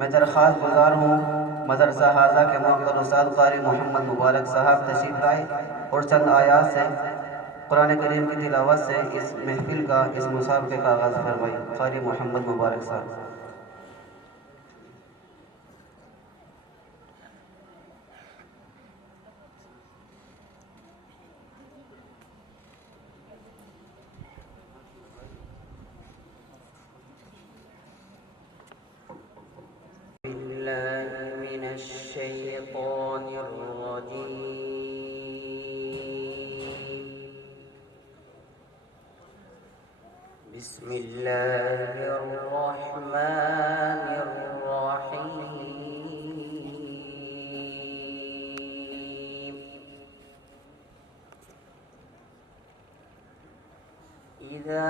मैं दरख्वास्त गुजार हूँ मदरसा हाजा के मोहतरम उस्ताद कारी मोहम्मद मुबारक साहब तशरीफ लाए और चंद आयात से कुरान करीम की तिलावत से इस महफिल का इस मुसाहब के कागज़ फरमाई। कारी मोहम्मद मुबारक साहब। الشيطان الرجيم بسم الله الرحمن الرحيم إذا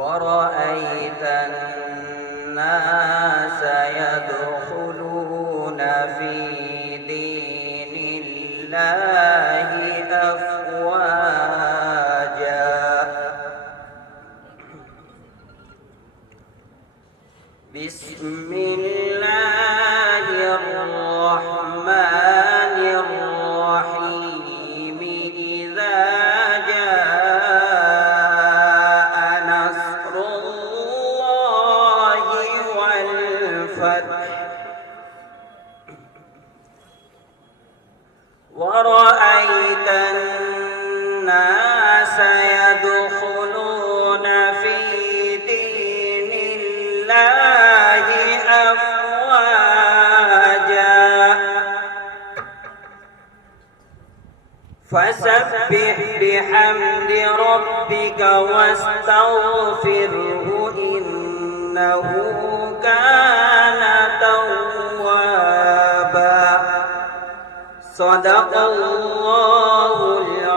ورأيت الناس يدخلون في دين الله أفواجا بسم الله الرحمن الرحيم إذا ورأيت الناس يدخلون في دين الله أفواجا فسبح بحمد ربك واستغفره إنه كان توابا صدق الله العظيم.